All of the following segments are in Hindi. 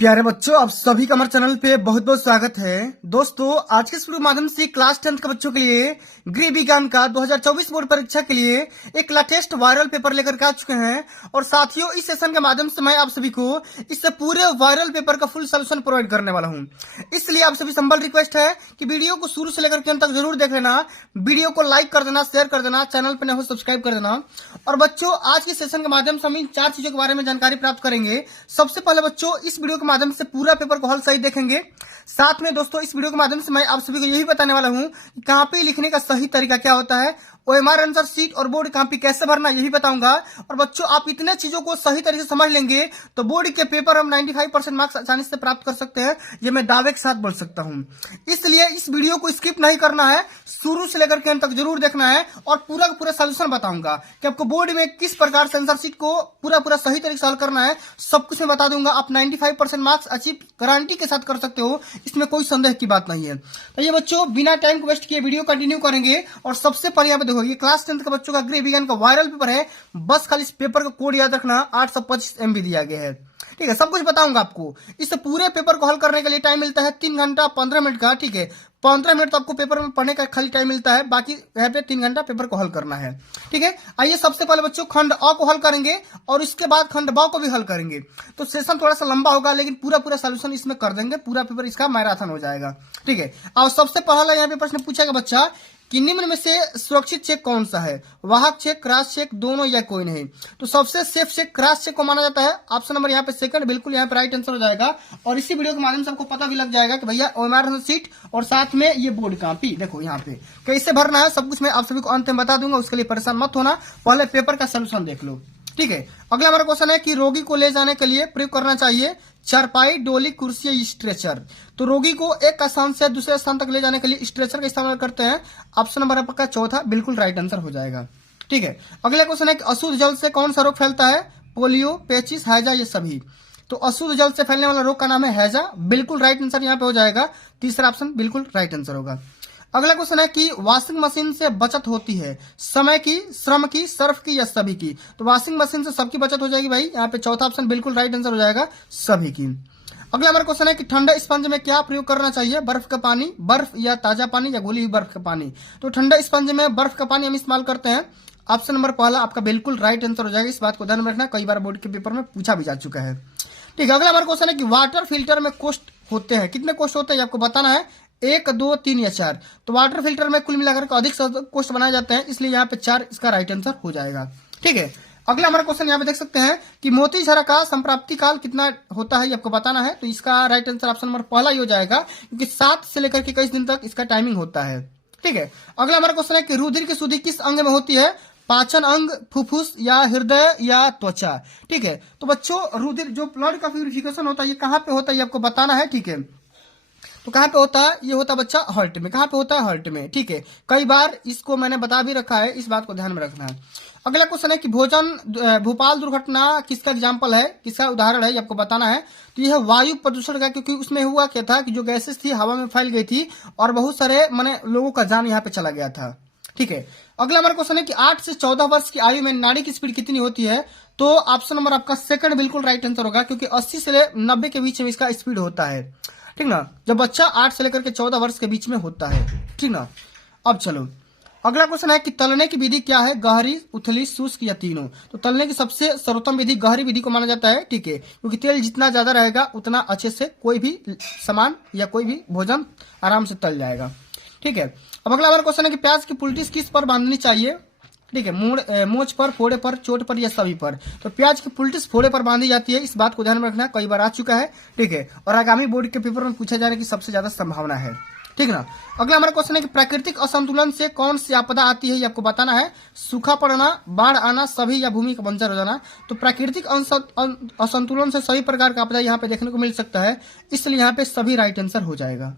प्यारे बच्चों, आप सभी का हमारे चैनल पे बहुत बहुत स्वागत है। दोस्तों, आज के इस वीडियो के माध्यम से क्लास 10th के बच्चों के लिए गृह विज्ञान का 2024 बोर्ड परीक्षा के लिए एक लेटेस्ट वायरल पेपर लेकर के आ चुके हैं। और साथियों, इस सेशन के माध्यम से मैं आप सभी को इस पूरे वायरल पेपर का फुल सोल्यूशन प्रोवाइड करने वाला हूं। इसलिए आप सभी संबल रिक्वेस्ट है कि वीडियो को शुरू से लेकर के अंत तक जरूर देख लेना, वीडियो को लाइक कर देना, शेयर कर देना, चैनल पर नए हो सब्सक्राइब कर देना। और बच्चों, आज के सेशन के माध्यम से हम इन 4 चीजों के बारे में जानकारी प्राप्त करेंगे। सबसे पहले बच्चों, इस वीडियो के माध्यम से पूरा पेपर को हल सही देखेंगे। साथ में दोस्तों, इस वीडियो के माध्यम से मैं आप सभी को यही बताने वाला हूं कि कहां पे लिखने का सही तरीका क्या होता है, ओएमआर आंसर शीट और बोर्ड कॉपी कैसे भरना, यही बताऊंगा। और बच्चों, आप इतने चीजों को सही तरीके से समझ लेंगे तो बोर्ड के पेपर हम 95% मार्क्स आसानी से प्राप्त कर सकते हैं, ये मैं दावे के साथ बोल सकता हूं। इसलिए इस वीडियो को स्किप नहीं करना है, शुरू से लेकर के अंत तक जरूर देखना है। और पूरा का पूरा सोल्यूशन बताऊंगा कि आपको बोर्ड में किस प्रकार से आंसर शीट को पूरा सही तरीके से हल करना है, सब कुछ मैं बता दूंगा। आप 95% मार्क्स अचीव गारंटी के साथ कर सकते हो, इसमें कोई संदेह की बात नहीं है। तो ये बच्चों, बिना टाइम को वेस्ट किए वीडियो कंटिन्यू करेंगे। और सबसे पहले यहाँ पे देखो, ये क्लास 10th के बच्चों का गृह विज्ञान का वायरल पेपर है। बस खाली इस पेपर का कोड याद रखना, 825 MB दिया गया है। ठीक है, सब कुछ बताऊंगा आपको। इस पूरे पेपर को हल करने के लिए टाइम मिलता है 3 घंटा 15 मिनट का। ठीक है, 15 मिनट तो आपको पेपर में पढ़ने का खाली टाइम मिलता है, बाकी यहाँ पे 3 घंटा पेपर को हल करना है। ठीक है, आइए सबसे पहले बच्चों खंड अ को हल करेंगे और इसके बाद खंड ब को भी हल करेंगे। तो सेशन थोड़ा सा लंबा होगा, लेकिन पूरा सोल्यूशन इसमें कर देंगे। पूरा पेपर इसका मैराथन हो जाएगा। ठीक है, और सबसे पहला यहाँ पे प्रश्न पूछेगा बच्चा कि निम्न में से सुरक्षित चेक कौन सा है, वाहक चेक, क्रॉस चेक, दोनों या कोई नहीं। तो सबसे सेफ चेक क्रॉस चेक को माना जाता है। ऑप्शन नंबर यहाँ पे सेकंड बिल्कुल यहाँ पे राइट आंसर हो जाएगा। और इसी वीडियो के माध्यम से आपको पता भी लग जाएगा कि भैया ओएमआर शीट और साथ में ये बोर्ड कॉपी देखो यहाँ पे कैसे भरना है, सब कुछ मैं आप सभी को अंत में बता दूंगा। उसके लिए परेशान मत होना, पहले पेपर का सोल्यूशन देख लो। ठीक है, अगला हमारा क्वेश्चन है कि रोगी को ले जाने के लिए प्रयोग करना चाहिए चारपाई, डोली, कुर्सी या स्ट्रेचर। तो रोगी को एक स्थान से दूसरे स्थान तक ले जाने के लिए स्ट्रेचर का इस्तेमाल करते हैं। ऑप्शन नंबर आपका चौथा बिल्कुल राइट आंसर हो जाएगा। ठीक है, अगला क्वेश्चन है कि अशुद्ध जल से कौन सा रोग फैलता है, पोलियो, पेचिस, हैजा, ये सभी। तो अशुद्ध जल से फैलने वाला रोग का नाम है हैजा, बिल्कुल राइट आंसर यहाँ पे हो जाएगा। तीसरा ऑप्शन बिल्कुल राइट आंसर होगा। अगला क्वेश्चन है कि वॉशिंग मशीन से बचत होती है समय की, श्रम की, सर्फ की या सभी की। तो वॉशिंग मशीन से सबकी बचत हो जाएगी भाई, यहाँ पे चौथा ऑप्शन बिल्कुल राइट आंसर हो जाएगा, सभी की। अगला हमारा क्वेश्चन है कि ठंडा स्पंज में क्या प्रयोग करना चाहिए, बर्फ का पानी, बर्फ या ताजा पानी या घुली हुई बर्फ का पानी। तो ठंडा स्पंज में बर्फ का पानी हम इस्तेमाल करते हैं। ऑप्शन नंबर पहला आपका बिल्कुल राइट आंसर हो जाएगा। इस बात को ध्यान में रखना, कई बार बोर्ड के पेपर में पूछा भी जा चुका है। ठीक है, अगला हमारा क्वेश्चन है कि वाटर फिल्टर में कोष्ठ होते हैं, कितने कोष्ठ होते हैं आपको बताना है, 1, 2, 3 या 4। तो वाटर फिल्टर में कुल मिलाकर के अधिक कोष्ठ बनाए जाते हैं, इसलिए यहाँ पे 4 इसका राइट आंसर हो जाएगा। ठीक है, अगला हमारा क्वेश्चन यहाँ पे देख सकते हैं कि मोती झरा का संप्राप्ति काल कितना होता है, ये आपको बताना है। तो इसका राइट आंसर ऑप्शन नंबर पहला ही हो जाएगा, क्योंकि 7 से लेकर के 21 दिन तक इसका टाइमिंग होता है। ठीक है, अगला हमारा क्वेश्चन है कि रुधिर की शुद्धि किस अंग में होती है, पाचन अंग, फुफ्फुस या हृदय या त्वचा। ठीक है, तो बच्चों रुधिर जो ब्लड का प्यूरिफिकेशन होता है ये कहाँ पे होता है, ये आपको बताना है। ठीक है, तो कहाँ पे होता है, ये होता है बच्चा हार्ट में। कहाँ पे होता है, हार्ट में। ठीक है, कई बार इसको मैंने बता भी रखा है, इस बात को ध्यान में रखना है। अगला क्वेश्चन है कि भोपाल दुर्घटना किसका एग्जाम्पल है, किसका उदाहरण है, ये आपको बताना है। तो यह वायु प्रदूषण का, क्योंकि उसमें हुआ क्या था कि जो गैसेस थी हवा में फैल गई थी और बहुत सारे माने लोगों का जान यहाँ पे चला गया था। ठीक है, अगला हमारा क्वेश्चन है कि 8 से 14 वर्ष की आयु में नाड़ी की स्पीड कितनी होती है। तो ऑप्शन नंबर आपका सेकंड बिल्कुल राइट आंसर होगा, क्योंकि 80 से 90 के बीच में इसका स्पीड होता है। ठीक ना, जब बच्चा 8 से लेकर के 14 वर्ष के बीच में होता है। ठीक ना, अब चलो अगला क्वेश्चन है कि तलने की विधि क्या है, गहरी, उथली, शुष्क या तीनों। तो तलने की सबसे सर्वोत्तम विधि गहरी विधि को माना जाता है। ठीक है, क्योंकि तेल जितना ज्यादा रहेगा उतना अच्छे से कोई भी सामान या कोई भी भोजन आराम से तल जाएगा। ठीक है, अब अगला हमारा क्वेश्चन है कि प्याज की पुल्टिस किस पर बांधनी चाहिए। ठीक है, मोच पर, फोड़े पर, चोट पर या सभी पर। तो प्याज की पुल्टिस फोड़े पर बांधी जाती है, इस बात को ध्यान में रखना, कई बार आ चुका है। ठीक है, और आगामी बोर्ड के पेपर में पूछा जाने की सबसे ज्यादा संभावना है। ठीक ना, अगला हमारा क्वेश्चन है कि प्राकृतिक असंतुलन से कौन सी आपदा आती है, ये आपको बताना है। सूखा पड़ना, बाढ़ आना, सभी या भूमि का बंजर हो जाना। तो प्राकृतिक असंतुलन से सभी प्रकार का आपदा यहाँ पे देखने को मिल सकता है, इसलिए यहाँ पे सभी राइट आंसर हो जाएगा।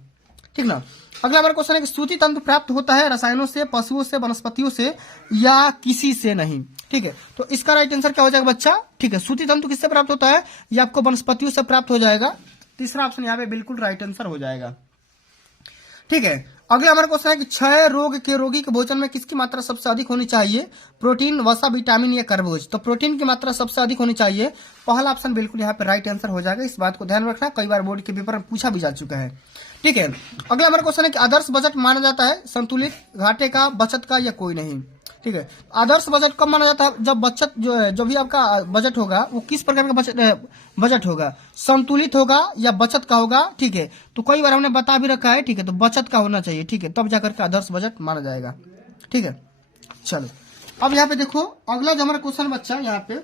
ठीक ना, अगला हमारा क्वेश्चन है कि सूती तंतु प्राप्त होता है रसायनों से, पशुओं से, वनस्पतियों से या किसी से नहीं। ठीक है, तो इसका राइट आंसर क्या हो जाएगा बच्चा। ठीक है, सूती तंतु किससे प्राप्त होता है, ये आपको वनस्पतियों से प्राप्त हो जाएगा। तीसरा ऑप्शन यहाँ पे बिल्कुल राइट आंसर हो जाएगा। ठीक है, अगला हमारा क्वेश्चन है कि क्षय रोग के रोगी के भोजन में किसकी मात्रा सबसे अधिक होनी चाहिए? प्रोटीन, वसा, विटामिन या कर्बोज? तो प्रोटीन की मात्रा सबसे अधिक होनी चाहिए। पहला ऑप्शन बिल्कुल यहाँ पे राइट आंसर हो जाएगा। इस बात को ध्यान में रखना, कई बार बोर्ड के पेपर में पूछा भी जा चुका है। ठीक है, अगला हमारा क्वेश्चन है कि आदर्श बजट माना जाता है संतुलित, घाटे का, बचत का या कोई नहीं? ठीक है, आदर्श बजट कब माना जाता है? जब बचत जो है, जो भी आपका बजट होगा वो किस प्रकार का बजट होगा? संतुलित होगा या बचत का होगा? ठीक है, तो कई बार हमने बता भी रखा है। ठीक है, तो बचत का होना चाहिए। ठीक है, तब जाकर के आदर्श बजट माना जाएगा। ठीक है, चलो अब यहाँ पे देखो अगला जो हमारा क्वेश्चन बच्चा यहाँ पे,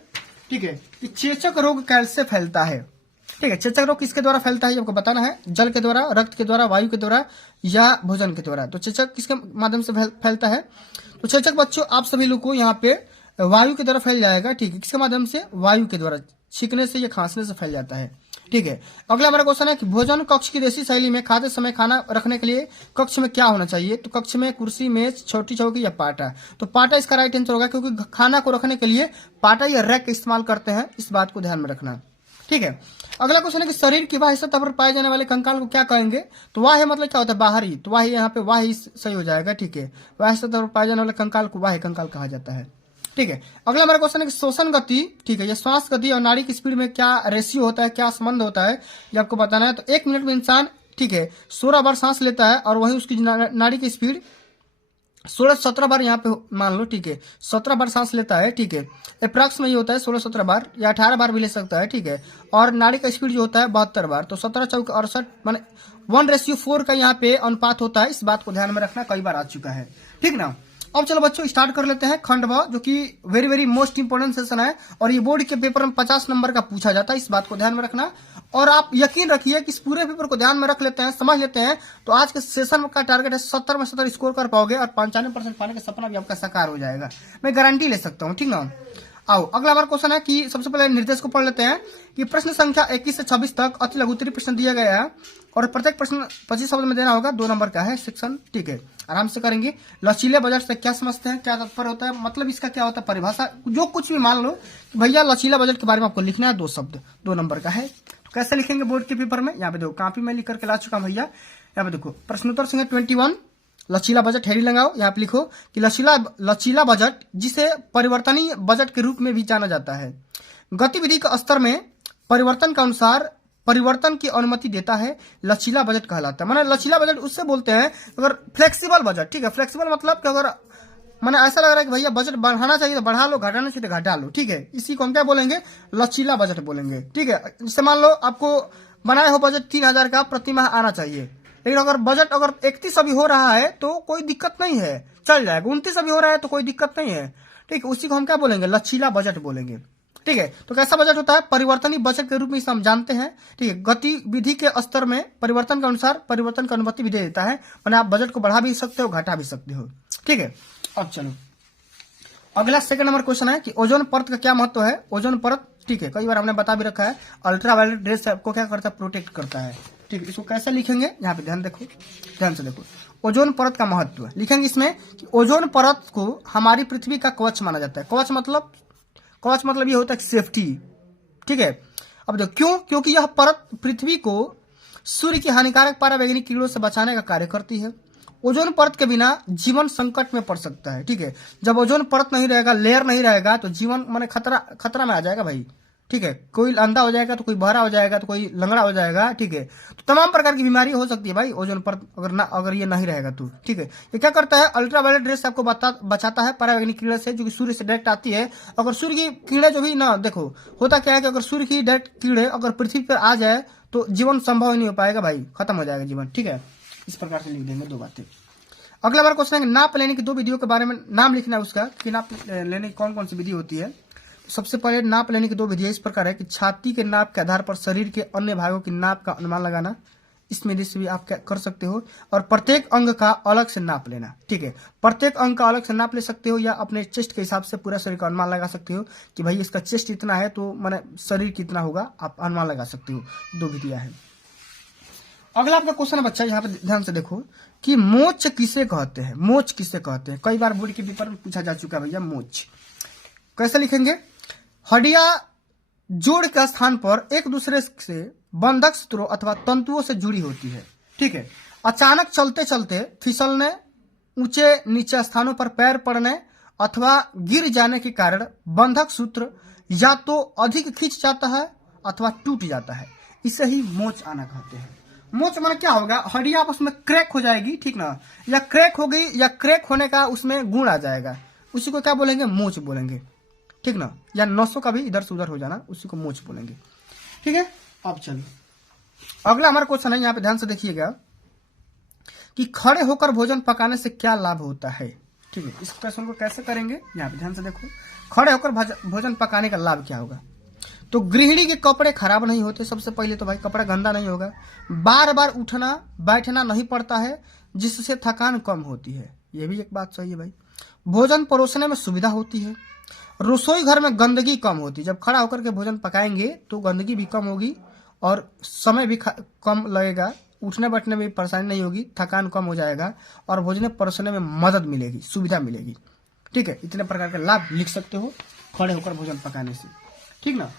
ठीक है, कि चेचक रोग कैसे फैलता है? ठीक है, चेचक रोग किसके द्वारा फैलता है आपको बताना है। जल के द्वारा, रक्त के द्वारा, वायु के द्वारा या भोजन के द्वारा? तो चेचक किसके माध्यम से फैलता है? तो चेचक बच्चों आप सभी लोग को यहाँ पे वायु की तरफ फैल जाएगा। ठीक है, किसके माध्यम से? वायु के द्वारा, छींकने से या खांसने से फैल जाता है। ठीक है, अगला हमारा क्वेश्चन है कि भोजन कक्ष की देसी शैली में खाते समय खाना रखने के लिए कक्ष में क्या होना चाहिए? तो कक्ष में कुर्सी, मेज, छोटी चौकी या पाटा? तो पाटा इसका राइट आंसर होगा, क्योंकि खाना को रखने के लिए पाटा या रैक का इस्तेमाल करते हैं। इस बात को ध्यान में रखना। ठीक है, अगला क्वेश्चन है कि शरीर की बाह्य सतह पर पाए जाने वाले कंकाल को क्या कहेंगे? तो वाह्य मतलब क्या होता है? बाहरी। तो वाह्य यहाँ पे वाह्य सही हो जाएगा। ठीक है, बाह्य सतह पर पाए जाने वाले कंकाल को वाह्य कंकाल कहा जाता है। ठीक है, अगला हमारा क्वेश्चन है कि श्वसन गति, ठीक है, या श्वास गति और नाड़ी की स्पीड में क्या रेशियो होता है, क्या संबंध होता है, ये आपको बताना है। तो 1 मिनट में इंसान, ठीक है, 16 बार सांस लेता है और वहीं उसकी नाड़ी की स्पीड 16-17 बार यहाँ पे मान लो। ठीक है, 17 बार सांस लेता है। ठीक है, अप्रॉक्स में ये होता है 16-17 बार या 18 बार भी ले सकता है। ठीक है, और नाड़ी का स्पीड जो होता है 72 बार। तो 17 चौक 68 माने 1:4 का यहाँ पे अनुपात होता है। इस बात को ध्यान में रखना, कई बार आ चुका है। ठीक ना, अब चलो बच्चों स्टार्ट कर लेते हैं खंड व, जो कि very very most important session है और ये बोर्ड के पेपर में 50 नंबर का पूछा जाता है। इस बात को ध्यान में रखना और आप यकीन रखिए कि इस पूरे पेपर को ध्यान में रख लेते हैं, समझ लेते हैं, तो आज के सेशन का टारगेट है 70 में 70 स्कोर कर पाओगे और 95% पाने का सपना भी आपका साकार हो जाएगा। मैं गारंटी ले सकता हूँ। ठीक ना, आओ अगला हमारा क्वेश्चन है कि सबसे पहले निर्देश को पढ़ लेते हैं कि प्रश्न संख्या 21 से 26 तक अति लघु उत्तरीय प्रश्न दिया गया है और प्रत्येक प्रश्न 25 शब्द में देना होगा। 2 नंबर का है सेक्शन। ठीक है, आराम से करेंगे। लचीले बजट से क्या समझते हैं, क्या तात्पर्य होता है, मतलब इसका क्या होता है, परिभाषा, जो कुछ भी मान लो कि भैया लचीला बजट के बारे में आपको लिखना है। 2 शब्द, 2 नंबर का है। तो कैसे लिखेंगे बोर्ड के पेपर में? यहाँ पे देखो कॉपी में लिख करके ला चुका हूं भैया। यहाँ पे देखो प्रश्नोत्तर संख्या 21 लचीला बजट हेडिंग लगाओ। यहाँ पे लिखो कि लचीला बजट जिसे परिवर्तनीय बजट के रूप में भी जाना जाता है, गतिविधि का स्तर में परिवर्तन के अनुसार परिवर्तन की अनुमति देता है, लचीला बजट कहलाता है। माने लचीला बजट उससे बोलते हैं अगर फ्लेक्सिबल बजट। ठीक है, फ्लेक्सिबल मतलब कि अगर माने ऐसा लग रहा है कि भैया बजट बढ़ाना चाहिए तो बढ़ा लो, घटाना चाहिए तो घटा लो। ठीक है, इसी को हम क्या बोलेंगे? लचीला बजट बोलेंगे। ठीक है, जैसे मान लो आपको बनाए हो बजट 3000 का प्रति माह आना चाहिए, लेकिन अगर बजट अगर 31 अभी हो रहा है तो कोई दिक्कत नहीं है, चल जाएगा। 29 अभी हो रहा है तो कोई दिक्कत नहीं है। ठीक है, उसी को हम क्या बोलेंगे? लचीला बजट बोलेंगे। ठीक है, तो कैसा बजट होता है? परिवर्तनीय बजट के रूप में इसे हम जानते हैं। ठीक है, गतिविधि के स्तर में परिवर्तन के अनुसार परिवर्तन की अनुमति भी दे देता है, माने आप बजट को बढ़ा भी सकते हो, घटा भी सकते हो। ठीक है, अब चलो अगला सेकंड नंबर क्वेश्चन है कि ओजोन परत का क्या महत्व है? ओजोन परत, ठीक है, कई बार हमने बता भी रखा है, अल्ट्रावायलेट रेस आपको क्या करता है? प्रोटेक्ट करता है। ठीक है, इसको कैसे लिखेंगे? यहाँ पे ध्यान देखो, ध्यान से देखो। ओजोन परत का महत्व लिखेंगे इसमें कि ओजोन परत को हमारी पृथ्वी का कवच माना जाता है। कवच मतलब ये होता है सेफ्टी। ठीक है, अब देखो क्यों? क्योंकि यह परत पृथ्वी को सूर्य की हानिकारक परावैंगनिक किरणों से बचाने का कार्य करती है। ओजोन परत के बिना जीवन संकट में पड़ सकता है। ठीक है, जब ओजोन परत नहीं रहेगा, लेयर नहीं रहेगा, तो जीवन माने खतरा में आ जाएगा भाई। ठीक है, कोई अंधा हो जाएगा तो कोई बहरा हो जाएगा तो कोई लंगड़ा हो जाएगा। ठीक है, तो तमाम प्रकार की बीमारी हो सकती है भाई ओजोन परत अगर ये नहीं रहेगा तो। ठीक है, ये क्या करता है? अल्ट्रावायलेट रेस आपको बचाता है परावैंगनिक किरण से, जो कि सूर्य से डायरेक्ट आती है। अगर सूर्य की किरणें जो भी ना, देखो होता क्या है कि अगर सूर्य की डायरेक्ट किरणें अगर पृथ्वी पर आ जाए तो जीवन संभव ही नहीं हो पाएगा भाई, खत्म हो जाएगा जीवन। ठीक है, इस प्रकार से लिख देंगे 2 बातें। अगला हमारा क्वेश्चन है नाप लेने की 2 विधियों के बारे में नाम लिखना है उसका, कि नाप लेने की कौन कौन सी विधि होती है। सबसे पहले नाप लेने की 2 विधियां इस प्रकार है कि छाती के नाप के आधार पर शरीर के अन्य भागों की नाप का अनुमान लगाना, इस विधि से भी आप क्या कर सकते हो, और प्रत्येक अंग का अलग से नाप लेना। ठीक है, प्रत्येक अंग का अलग से नाप ले सकते हो या अपने चेस्ट के हिसाब से पूरा शरीर का अनुमान लगा सकते हो कि भाई इसका चेस्ट इतना है तो माने शरीर कितना होगा, आप अनुमान लगा सकते हो। 2 विधियां हैं। अगला आपका क्वेश्चन है बच्चा, यहाँ पे ध्यान से देखो कि मोच किसे कहते हैं? मोच किसे कहते हैं? कई बार बोर्ड के पेपर में पूछा जा चुका है भैया मोच। कैसे लिखेंगे? हड्डियां जोड़ के स्थान पर एक दूसरे से बंधक सूत्रों अथवा तंतुओं से जुड़ी होती है। ठीक है, अचानक चलते चलते फिसलने, ऊंचे नीचे स्थानों पर पैर पड़ने अथवा गिर जाने के कारण बंधक सूत्र या तो अधिक खींच जाता है अथवा टूट जाता है। इसे ही मोच आना कहते हैं। मोच माने क्या होगा, हड्डियां आपस में क्रैक हो जाएगी, ठीक ना, या क्रैक हो गई या क्रैक होने का उसमें गुण आ जाएगा, उसी को क्या बोलेंगे, मोच बोलेंगे, ठीक ना, या नसों का भी इधर से उधर हो जाना, उसी को मोच बोलेंगे, ठीक है। अब चलिए अगला हमारा क्वेश्चन है, यहाँ पे ध्यान से देखिएगा कि खड़े होकर भोजन पकाने से क्या लाभ होता है, ठीक है। इस प्रश्न को कैसे करेंगे, यहाँ पे ध्यान से देखो, खड़े होकर भोजन पकाने का लाभ क्या होगा। तो गृहिणी के कपड़े खराब नहीं होते, सबसे पहले तो भाई कपड़ा गंदा नहीं होगा, बार बार उठना बैठना नहीं पड़ता है जिससे थकान कम होती है, ये भी एक बात सही है भाई। भोजन परोसने में सुविधा होती है, रसोई घर में गंदगी कम होती है, जब खड़ा होकर के भोजन पकाएंगे तो गंदगी भी कम होगी और समय भी कम लगेगा, उठने बैठने में भी परेशानी नहीं होगी, थकान कम हो जाएगा और भोजन परोसने में मदद मिलेगी, सुविधा मिलेगी, ठीक है। इतने प्रकार के लाभ लिख सकते हो खड़े होकर भोजन पकाने से, ठीक ना।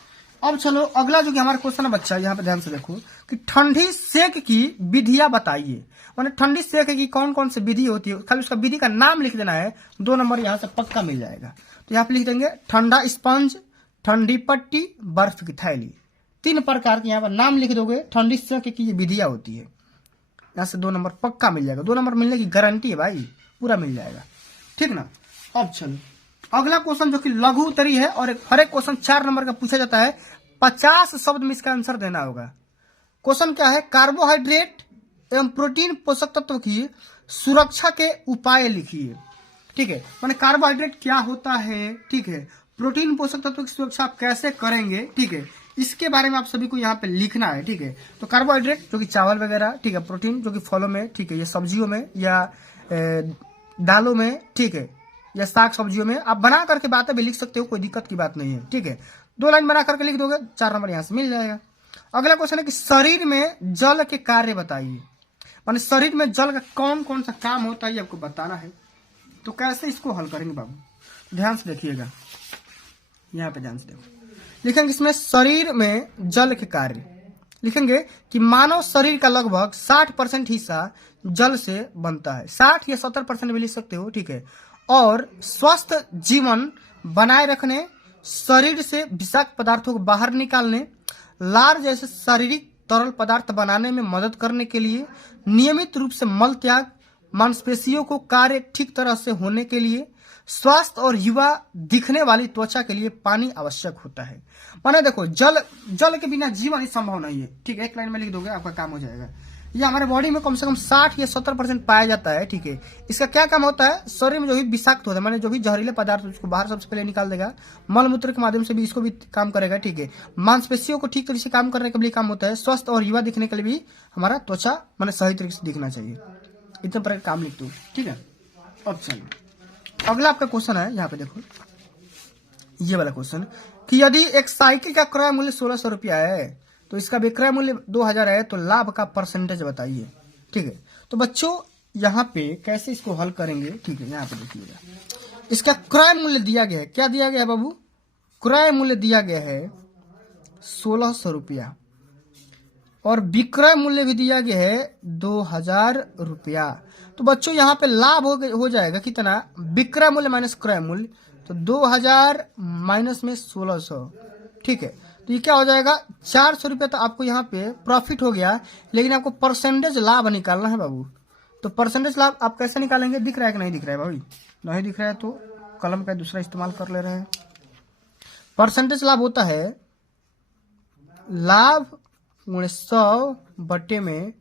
अब चलो अगला जो कि हमारा क्वेश्चन है बच्चा, यहाँ पे ध्यान से देखो कि ठंडी सेक की विधियां बताइए, माने ठंडी सेक की कौन कौन सी विधि होती है, खाली उसका विधि का नाम लिख देना है, 2 नंबर यहाँ से पक्का मिल जाएगा। तो यहाँ पे लिख देंगे ठंडा स्पंज, ठंडी पट्टी, बर्फ की थैली, 3 प्रकार के यहाँ पर नाम लिख दोगे, ठंडी सेक की ये विधियां होती है, यहाँ से 2 नंबर पक्का मिल जाएगा, 2 नंबर मिलने की गारंटी है भाई, पूरा मिल जाएगा, ठीक ना। अब चलो अगला क्वेश्चन जो कि लघु उत्तरी है और हर एक क्वेश्चन 4 नंबर का पूछा जाता है, 50 शब्द में इसका आंसर देना होगा। क्वेश्चन क्या है, कार्बोहाइड्रेट एवं प्रोटीन पोषक तत्व की सुरक्षा के उपाय लिखिए, ठीक है। माने कार्बोहाइड्रेट क्या होता है, ठीक है, प्रोटीन पोषक तत्व की सुरक्षा आप कैसे करेंगे, ठीक है, इसके बारे में आप सभी को यहाँ पे लिखना है, ठीक है। तो कार्बोहाइड्रेट जो कि चावल वगैरह, ठीक है, प्रोटीन जो कि फलों में, ठीक है, ये सब्जियों में या दालों में, ठीक है, या साग सब्जियों में, आप बना करके बातें भी लिख सकते हो, कोई दिक्कत की बात नहीं है, ठीक है। 2 लाइन बना करके लिख दोगे, 4 नंबर यहाँ से मिल जाएगा। अगला क्वेश्चन है कि शरीर में जल के कार्य बताइए, माने शरीर में जल का कौन कौन सा काम होता है आपको बताना है। तो कैसे इसको हल करेंगे बाबू, ध्यान से देखिएगा, यहाँ पे ध्यान से देखो, लिखेंगे इसमें शरीर में जल के कार्य, लिखेंगे कि मानव शरीर का लगभग 60% हिस्सा जल से बनता है, 60 या 70% भी लिख सकते हो, ठीक है। और स्वस्थ जीवन बनाए रखने, शरीर से विषाक्त पदार्थों को बाहर निकालने, लार जैसे शारीरिक तरल पदार्थ बनाने में मदद करने के लिए, नियमित रूप से मल त्याग, मांसपेशियों को कार्य ठीक तरह से होने के लिए, स्वास्थ्य और युवा दिखने वाली त्वचा के लिए पानी आवश्यक होता है। माने देखो जल के बिना जीवन ही संभव नहीं है, ठीक है, एक लाइन में लिख दोगे आपका काम हो जाएगा। ये हमारे बॉडी में कम से कम 60 या 70% पाया जाता है, ठीक है। इसका क्या काम होता है, शरीर में जो भी विषाक्त होता है, माने जो भी जहरीले पदार्थ उसको बाहर सबसे पहले निकाल देगा, मल मूत्र के माध्यम से भी इसको भी काम करेगा, ठीक है। मांसपेशियों को ठीक तरीके से काम करने के लिए काम होता है, स्वस्थ और युवा दिखने के लिए भी हमारा त्वचा माने सही तरीके से दिखना चाहिए, इतने प्रकार काम लिख दो, ठीक है। अब चलिए अगला आपका क्वेश्चन है, यहाँ पे देखो ये वाला क्वेश्चन कि यदि एक साइकिल का क्रय मूल्य 1600 रुपया है तो इसका विक्रय मूल्य 2000 है, तो लाभ का परसेंटेज बताइए, ठीक है। तो बच्चों यहाँ पे कैसे इसको हल करेंगे, ठीक है, यहाँ पे देखिएगा, इसका क्रय मूल्य दिया गया है, क्या दिया गया है बाबू, क्रय मूल्य दिया गया है 1600 रुपया और विक्रय मूल्य भी दिया गया है 2000 रुपया। तो बच्चों यहाँ पे लाभ हो जाएगा कितना, विक्रय मूल्य माइनस क्रय मूल्य, तो 2000 माइनस में 1600, ठीक है। तो ये क्या हो जाएगा, 400 रुपया तो आपको यहाँ पे प्रॉफिट हो गया, लेकिन आपको परसेंटेज लाभ निकालना है बाबू। तो परसेंटेज लाभ आप कैसे निकालेंगे, दिख रहा है कि नहीं दिख रहा है भाई, नहीं दिख रहा है तो कलम का दूसरा इस्तेमाल कर ले रहे हैं। परसेंटेज लाभ होता है लाभ 100 बटे में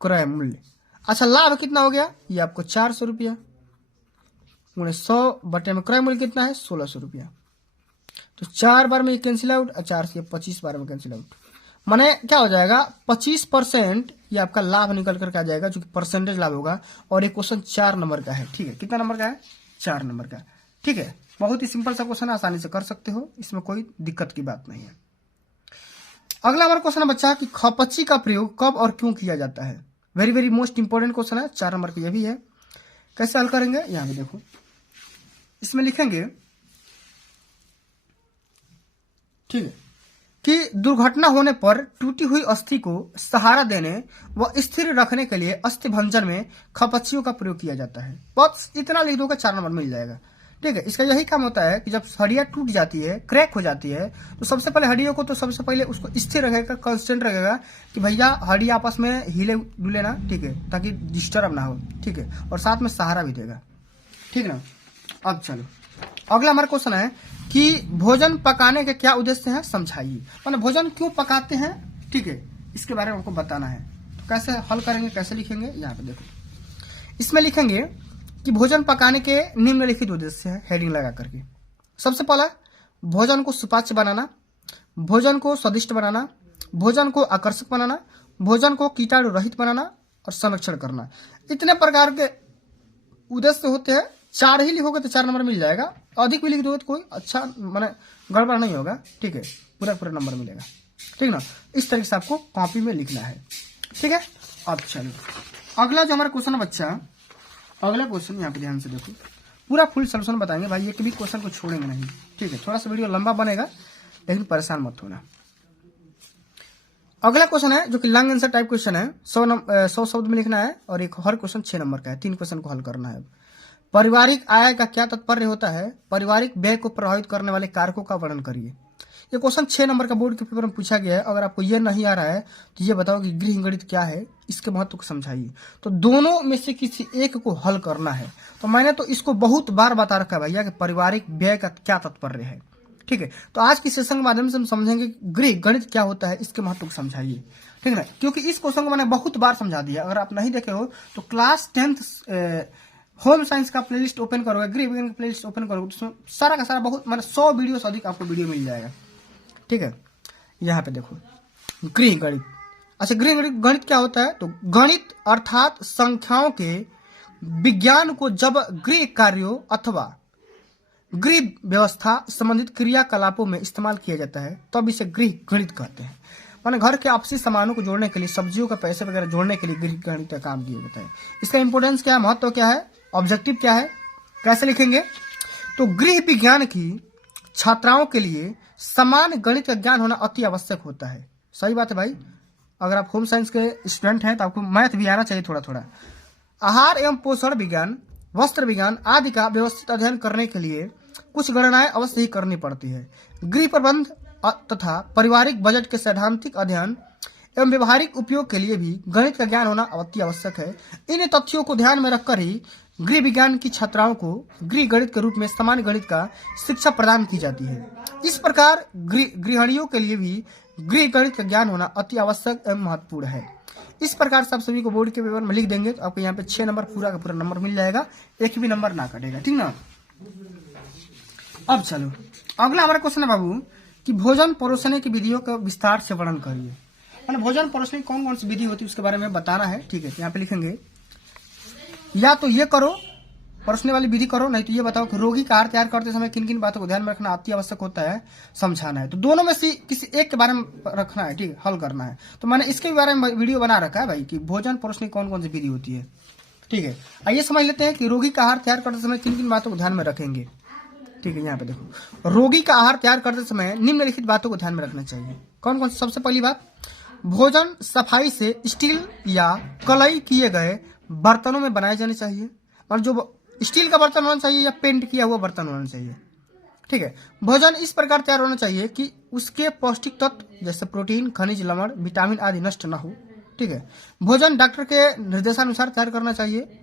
क्रय मूल्य। अच्छा लाभ कितना हो गया, ये आपको 400 रुपया, 100 बटे में क्रय मूल्य कितना है 1600 रुपया, तो 4 बार में कैंसिल आउट और 4 से 25 बार में कैंसिल आउट, माने क्या हो जाएगा 25% ये आपका लाभ निकल करके आ जाएगा, जो कि परसेंटेज लाभ होगा। और ये क्वेश्चन 4 नंबर का है, ठीक है, कितना नंबर का है, 4 नंबर का, ठीक है। बहुत ही सिंपल सा क्वेश्चन, आसानी से कर सकते हो, इसमें कोई दिक्कत की बात नहीं है। अगला हमारा क्वेश्चन है बच्चा कि खपच्ची का प्रयोग कब और क्यों किया जाता है, very very most important question है, 4 नंबर का यह भी है। कैसे हल करेंगे, यहाँ पे देखो, इसमें लिखेंगे, ठीक है, कि दुर्घटना होने पर टूटी हुई अस्थि को सहारा देने व स्थिर रखने के लिए अस्थि भंजन में खपच्चियों का प्रयोग किया जाता है। बस इतना लिख दोगे 4 नंबर मिल जाएगा। ठीक है, इसका यही काम होता है कि जब हड्डियां टूट जाती है, क्रैक हो जाती है, तो सबसे पहले हड्डियों को तो सबसे पहले उसको स्थिर रखेगा, कांस्टेंट रखेगा कि भैया हड्डी आपस में हिले डुले ना, ठीक है, ताकि डिस्टर्ब ना हो। ठीक है, और साथ में सहारा भी देगा। ठीक ना। अब चलो अगला हमारा क्वेश्चन है कि भोजन पकाने के क्या उद्देश्य है, समझाइए। मैंने भोजन क्यों पकाते हैं, ठीक है, इसके बारे में हमको बताना है। तो कैसे हल करेंगे, कैसे लिखेंगे, यहाँ पे देखो। इसमें लिखेंगे कि भोजन पकाने के निम्नलिखित उद्देश्य है, हेडिंग लगा करके। सबसे पहला, भोजन को सुपाच्य बनाना, भोजन को स्वादिष्ट बनाना, भोजन को आकर्षक बनाना, भोजन को कीटाणु रहित बनाना और संरक्षण करना। इतने प्रकार के उद्देश्य होते हैं। 4 ही लिखोगे तो 4 नंबर मिल जाएगा। अधिक भी लिख दोगे तो कोई अच्छा माने गड़बड़ नहीं होगा। ठीक है, पूरा नंबर मिलेगा। ठीक ना, इस तरीके से आपको कॉपी में लिखना है। ठीक है, अब चलो अगला जो हमारा क्वेश्चन है बच्चा, अगला क्वेश्चन यहाँ पे ध्यान से देखो, पूरा फुल सोल्यूशन बताएंगे भाई, एक भी क्वेश्चन को छोड़ेंगे नहीं। ठीक है, थोड़ा सा वीडियो लंबा बनेगा लेकिन परेशान मत होना। अगला क्वेश्चन है जो कि लॉन्ग आंसर टाइप क्वेश्चन है। 100 शब्द में लिखना है और एक हर क्वेश्चन 6 नंबर का है। 3 क्वेश्चन को हल करना है। पारिवारिक आय का क्या तात्पर्य होता है, पारिवारिक व्यय को प्रभावित करने वाले कारकों का वर्णन करिए। ये क्वेश्चन 6 नंबर का बोर्ड के पेपर में पूछा गया है। अगर आपको ये नहीं आ रहा है तो ये बताओ कि गृह गणित क्या है, इसके महत्व को समझाइए। तो दोनों में से किसी एक को हल करना है। तो मैंने तो इसको बहुत बार बता रखा है भैया कि पारिवारिक व्यय का क्या तात्पर्य है। ठीक है, तो आज की सेशन के माध्यम से हम समझेंगे गृह गणित क्या होता है, इसके महत्व को समझाइए। ठीक है ना, क्योंकि इस क्वेश्चन को मैंने बहुत बार समझा दिया। अगर आप नहीं देखे हो तो क्लास 10th होम साइंस का प्लेलिस्ट ओपन करोगे, गृह विज्ञान का प्लेलिस्ट ओपन करोगे तो सारा का सारा बहुत मतलब 100 वीडियो से अधिक आपको वीडियो मिल जाएगा। ठीक है, यहाँ पे देखो गृह गणित। अच्छा, गृह गणित क्या होता है, तो गणित अर्थात संख्याओं के विज्ञान को जब गृह कार्यों अथवा गृह व्यवस्था संबंधित क्रियाकलापों में इस्तेमाल किया जाता है तब इसे गृह गणित कहते हैं। माने घर के आपसी सामानों को जोड़ने के लिए, सब्जियों का पैसे वगैरह जोड़ने के लिए गृह गणित का काम किया जाता है। इसका इंपोर्टेंस क्या है, महत्व क्या है, ऑब्जेक्टिव क्या है, कैसे लिखेंगे। तो गृह विज्ञान की छात्राओं के लिए समान गणित का ज्ञान होना अति आवश्यक होता है। सही बात है भाई, अगर आप होम साइंस के स्टूडेंट हैं तो आपको मैथ भी आना चाहिए थोड़ा थोड़ा। आहार एवं पोषण विज्ञान, वस्त्र विज्ञान आदि का व्यवस्थित अध्ययन करने के लिए कुछ गणनाएं अवश्य ही करनी पड़ती है। गृह प्रबंध तथा पारिवारिक बजट के सैद्धांतिक अध्ययन एवं व्यवहारिक उपयोग के लिए भी गणित का ज्ञान होना अति आवश्यक है। इन तथ्यों को ध्यान में रखकर ही गृह विज्ञान की छात्राओं को गृह गणित के रूप में सामान्य गणित का शिक्षा प्रदान की जाती है। इस प्रकार गृहिणियों के लिए भी गृह गणित का ज्ञान होना अति आवश्यक एवं महत्वपूर्ण है। इस प्रकार से आप सभी को बोर्ड के पेपर में लिख देंगे तो आपको यहाँ पे 6 नंबर पूरा का पूरा नंबर मिल जाएगा, एक भी नंबर ना कटेगा। ठीक ना। अब चलो अगला हमारा क्वेश्चन है बाबू कि भोजन परोसने की विधियों का विस्तार से वर्णन करिए। मैंने भोजन परोसने की कौन कौन सी विधि होती है उसके बारे में बताना है। ठीक है, यहाँ पे लिखेंगे या तो ये करो, परोसने वाली विधि करो, नहीं तो ये बताओ कि रोगी का आहार तैयार करते समय किन किन बातों को ध्यान में रखना अति आवश्यक होता है, समझाना है। तो दोनों में से किसी एक के बारे में रखना है, ठीक है, हल करना है। तो मैंने इसके बारे में वीडियो बना रखा है भाई कि भोजन परोसने की कौन कौन सी विधि होती है। ठीक है, आइए समझ लेते हैं कि रोगी का आहार तैयार करते समय किन किन बातों को ध्यान में रखेंगे। ठीक है, यहाँ पे देखो, रोगी का आहार तैयार करते समय निम्नलिखित बातों को ध्यान में रखना चाहिए। कौन कौन? सबसे पहली बात, भोजन सफाई से स्टील या कलई किए गए बर्तनों में बनाए जाने चाहिए, और जो स्टील का बर्तन होना चाहिए या पेंट किया हुआ बर्तन होना चाहिए। ठीक है, भोजन इस प्रकार तैयार होना चाहिए कि उसके पौष्टिक तत्व जैसे प्रोटीन, खनिज, लवण, विटामिन आदि नष्ट न हो। ठीक है, भोजन डॉक्टर के निर्देशानुसार तैयार करना चाहिए।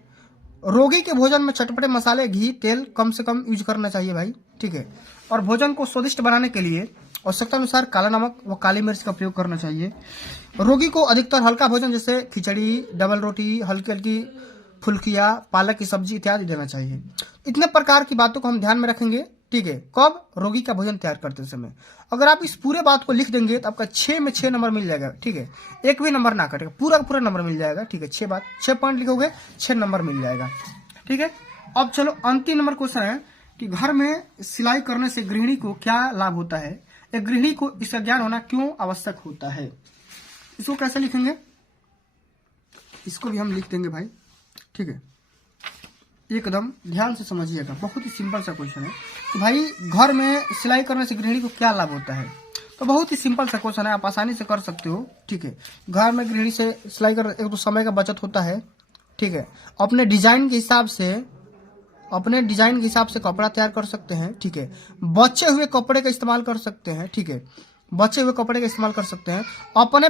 रोगी के भोजन में चटपटे मसाले, घी, तेल कम से कम यूज करना चाहिए भाई। ठीक है, और भोजन को स्वादिष्ट बनाने के लिए आवश्यकता अनुसार काला नमक व काली मिर्च का प्रयोग करना चाहिए। रोगी को अधिकतर हल्का भोजन जैसे खिचड़ी, डबल रोटी, हल्की हल्की फुल्कियाँ, पालक की सब्जी इत्यादि देना चाहिए। इतने प्रकार की बातों को हम ध्यान में रखेंगे। ठीक है, कब? रोगी का भोजन तैयार करते समय। अगर आप इस पूरे बात को लिख देंगे तो आपका 6 में 6 नंबर मिल जाएगा। ठीक है, एक भी नंबर ना कटेगा, पूरा का पूरा नंबर मिल जाएगा। ठीक है, 6 पॉइंट लिखोगे 6 नंबर मिल जाएगा। ठीक है, अब चलो अंतिम नंबर क्वेश्चन है कि घर में सिलाई करने से गृहिणी को क्या लाभ होता है, एक गृहिणी को इसका ज्ञान होना क्यों आवश्यक होता है। इसको कैसे लिखेंगे, इसको भी हम लिख देंगे भाई। ठीक है, एकदम ध्यान से समझिएगा, बहुत ही सिंपल सा क्वेश्चन है कि भाई घर में सिलाई करने से गृहिणी को क्या लाभ होता है। तो तो बहुत ही सिंपल सा क्वेश्चन है, आप आसानी से कर सकते हो। ठीक है, घर में गृहिणी से सिलाई कर, एक तो समय का बचत होता है। ठीक है, अपने डिजाइन के हिसाब से कपड़ा तैयार कर सकते हैं। ठीक है, बचे हुए कपड़े का इस्तेमाल कर सकते हैं। ठीक है, बचे हुए कपड़े का इस्तेमाल कर सकते हैं। अपने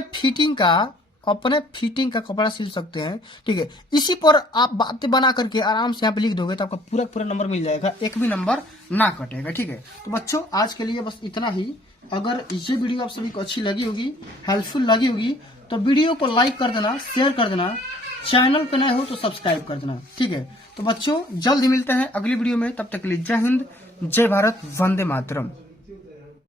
फिटिंग का कपड़ा सिल सकते हैं। ठीक है, इसी पर आप बातें बना करके आराम से यहाँ पे लिख दोगे तो आपका पूरा पूरा नंबर मिल जाएगा, एक भी नंबर ना कटेगा। ठीक है, तो बच्चों आज के लिए बस इतना ही। अगर ये वीडियो आप सभी को अच्छी लगी होगी, हेल्पफुल लगी होगी, तो वीडियो को लाइक कर देना, शेयर कर देना, चैनल पे नए हो तो सब्सक्राइब कर देना। ठीक है, तो बच्चों जल्द ही मिलते हैं अगली वीडियो में, तब तक के लिए जय हिंद, जय भारत, वंदे मातरम।